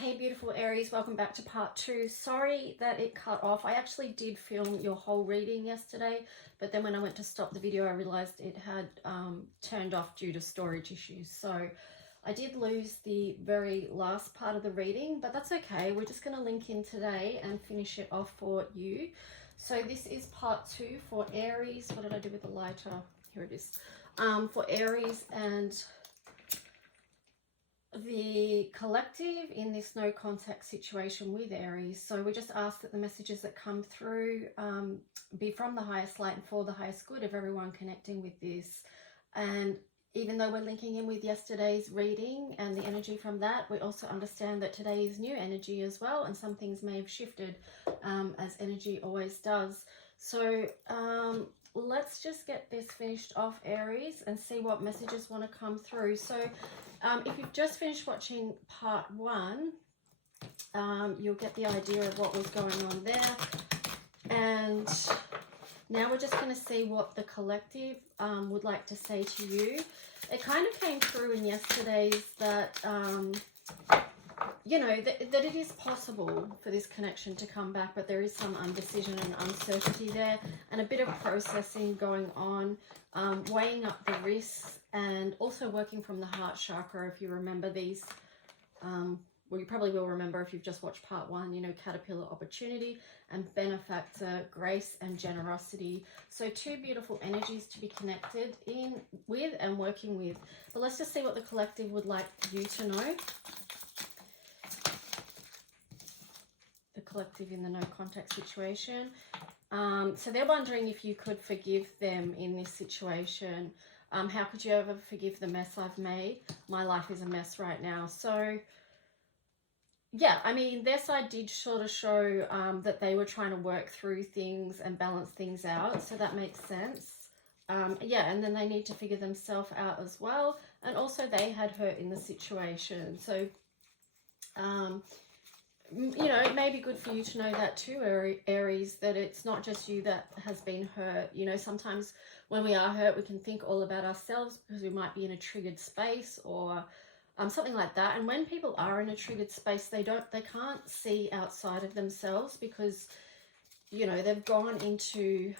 Hey beautiful Aries, welcome back to part 2. Sorry that it cut off. I actually did film your whole reading yesterday, but then when I went to stop the video I realized it had turned off due to storage issues. So I did lose the very last part of the reading, but that's okay. We're just going to link in today and finish it off for you. So this is part 2 for Aries. What did I do with the lighter? Here it is. For Aries and the collective in this no contact situation with Aries. So we just ask that the messages that come through be from the highest light and for the highest good of everyone connecting with this. And even though we're linking in with yesterday's reading and the energy from that, we also understand that today is new energy as well, and some things may have shifted as energy always does. So let's just get this finished off, Aries, and see what messages want to come through. So if you've just finished watching part 1, you'll get the idea of what was going on there. And now we're just going to see what the collective would like to say to you. It kind of came through in yesterday's that, you know, that it is possible for this connection to come back, but there is some indecision and uncertainty there, and a bit of processing going on, weighing up the risks, and also working from the heart chakra. If you remember these, well, you probably will remember if you've just watched part 1, you know, caterpillar, opportunity, and benefactor, grace and generosity. So 2 beautiful energies to be connected in with and working with. But let's just see what the collective would like you to know. The collective in the no contact situation. So they're wondering if you could forgive them in this situation. How could you ever forgive the mess I've made? My life is a mess right now. So yeah, I mean, their side did sort of show that they were trying to work through things and balance things out. So that makes sense. Yeah, and then they need to figure themselves out as well. And also they had hurt in the situation. So, you know, it may be good for you to know that too, Aries, that it's not just you that has been hurt. You know, sometimes when we are hurt, we can think all about ourselves because we might be in a triggered space or something like that. And when people are in a triggered space, they can't see outside of themselves because, you know, they've gone into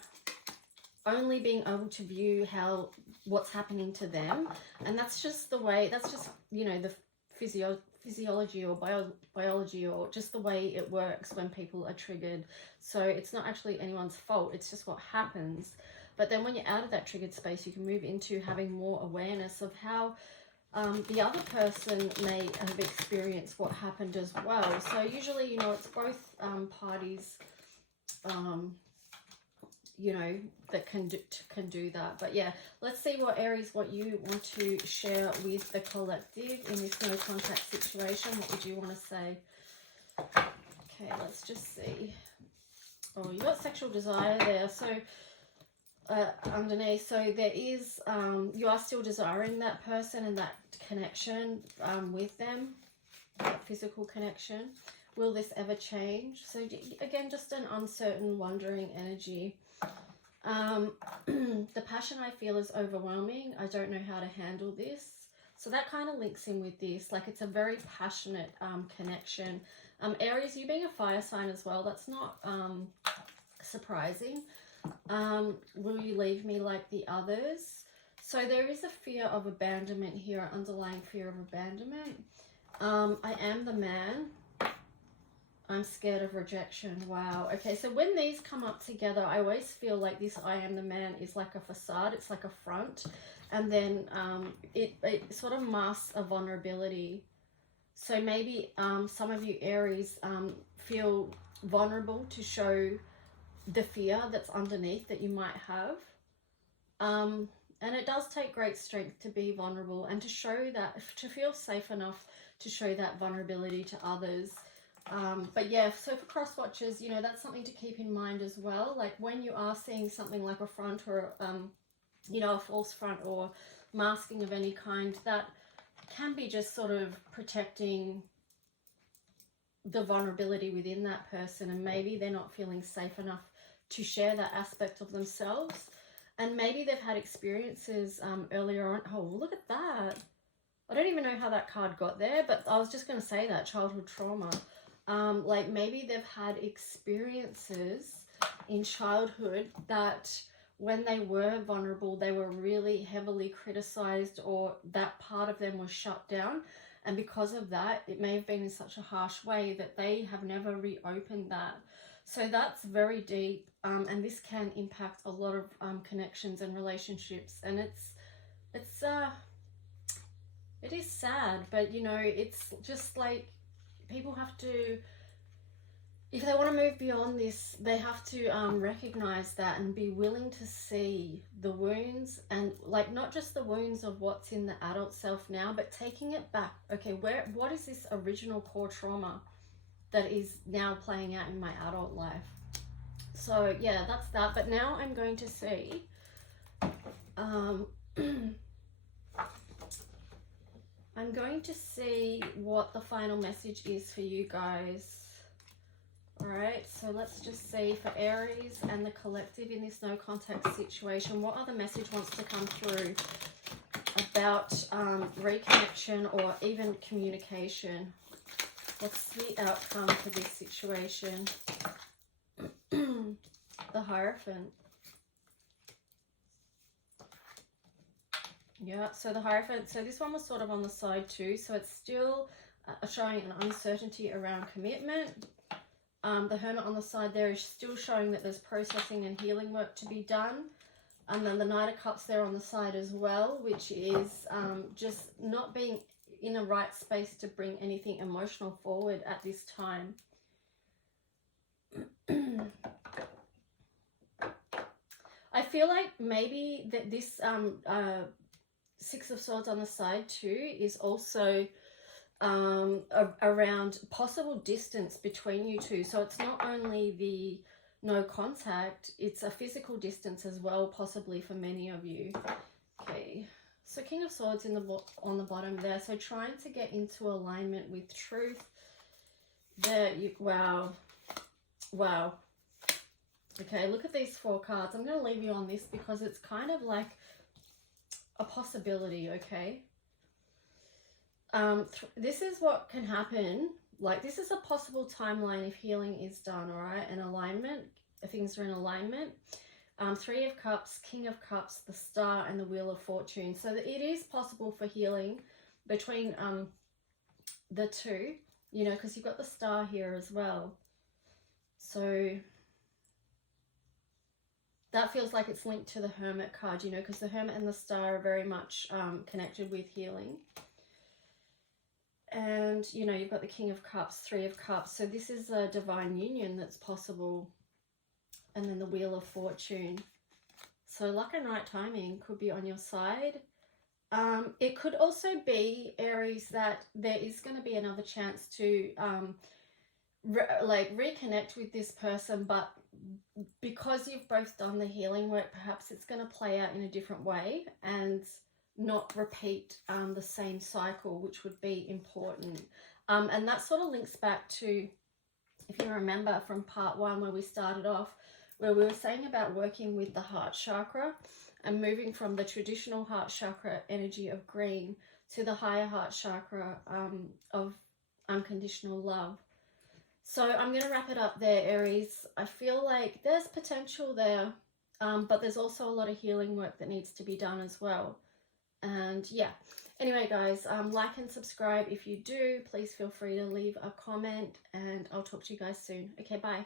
only being able to view what's happening to them. And that's just the way, that's just, you know, the physiology or biology or just the way it works when people are triggered. So it's not actually anyone's fault, it's just what happens. But then when you're out of that triggered space, you can move into having more awareness of how the other person may have experienced what happened as well. So usually, you know, it's both parties, you know, that can do that. But yeah, let's see what Aries, what you want to share with the collective in this no contact situation. What would you want to say? Okay, let's just see. Oh, you got sexual desire there. So underneath, so there is you are still desiring that person and that connection with them, that physical connection. Will this ever change? So again, just an uncertain, wondering energy. The passion I feel is overwhelming. I don't know how to handle this. So that kind of links in with this, like it's a very passionate connection. Aries, you being a fire sign as well, that's not surprising. Will you leave me like the others? So there is a fear of abandonment here, underlying fear of abandonment. I am the man. I'm scared of rejection. Wow. Okay, so when these come up together, I always feel like this I am the man is like a facade. It's like a front. And then it sort of masks a vulnerability. So maybe some of you Aries feel vulnerable to show the fear that's underneath that you might have. And it does take great strength to be vulnerable and to show that, to feel safe enough to show that vulnerability to others. But yeah, so for cross watchers, you know, that's something to keep in mind as well. Like when you are seeing something like a front or, you know, a false front or masking of any kind, that can be just sort of protecting the vulnerability within that person. And maybe they're not feeling safe enough to share that aspect of themselves. And maybe they've had experiences earlier on. Oh, look at that. I don't even know how that card got there, but I was just going to say that, childhood trauma. Like maybe they've had experiences in childhood that when they were vulnerable, they were really heavily criticized, or that part of them was shut down. And because of that, it may have been in such a harsh way that they have never reopened that. So that's very deep, and this can impact a lot of connections and relationships. And it is sad, but you know, it's just like people have to, if they want to move beyond this, they have to recognize that and be willing to see the wounds, and like not just the wounds of what's in the adult self now, but taking it back. Okay, what is this original core trauma that is now playing out in my adult life? So yeah, that's that. But now I'm going to see I'm going to see what the final message is for you guys. Alright, so let's just see for Aries and the collective in this no contact situation, what other message wants to come through about reconnection or even communication? What's the outcome for this situation? The Hierophant. Yeah, so the Hierophant, so this one was sort of on the side too, so it's still showing an uncertainty around commitment. The Hermit on the side there is still showing that there's processing and healing work to be done. And then the Knight of Cups there on the side as well, which is just not being in a right space to bring anything emotional forward at this time. I feel like maybe that this Six of Swords on the side too is also around possible distance between you two. So it's not only the no contact, it's a physical distance as well, possibly for many of you. Okay, so King of Swords on the bottom there. So trying to get into alignment with truth. There, wow. Okay, look at these 4 cards. I'm going to leave you on this because it's kind of like a possibility, okay? This is what can happen. Like, this is a possible timeline if healing is done, all right? And alignment, things are in alignment. 3 of Cups, King of Cups, the Star, and the Wheel of Fortune. So that it is possible for healing between the two, you know, because you've got the Star here as well. So that feels like it's linked to the Hermit card, you know, because the Hermit and the Star are very much connected with healing. And, you know, you've got the King of Cups, 3 of Cups. So this is a divine union that's possible. And then the Wheel of Fortune. So luck and right timing could be on your side. It could also be, Aries, that there is going to be another chance to reconnect with this person, but because you've both done the healing work, perhaps it's going to play out in a different way and not repeat the same cycle, which would be important. And that sort of links back to, if you remember from part 1 where we started off, where we were saying about working with the heart chakra and moving from the traditional heart chakra energy of green to the higher heart chakra of unconditional love. So I'm going to wrap it up there, Aries. I feel like there's potential there, but there's also a lot of healing work that needs to be done as well. And yeah, anyway guys, like and subscribe if you do. Please feel free to leave a comment, and I'll talk to you guys soon. Okay, bye.